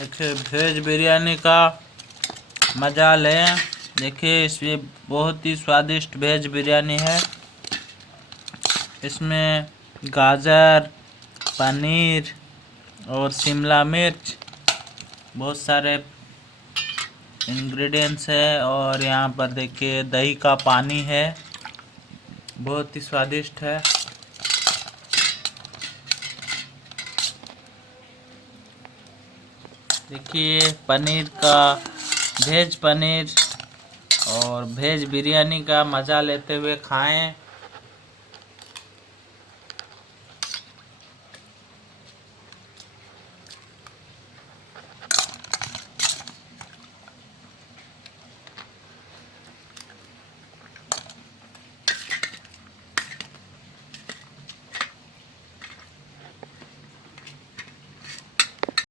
देखिए वेज बिरयानी का मजा लें। देखिए इसमें बहुत ही स्वादिष्ट वेज बिरयानी है। इसमें गाजर, पनीर और शिमला मिर्च बहुत सारे इंग्रेडिएंट्स है। और यहाँ पर देखिए दही का पानी है, बहुत ही स्वादिष्ट है। देखिए पनीर का, वेज पनीर और वेज बिरयानी का मज़ा लेते हुए खाएं।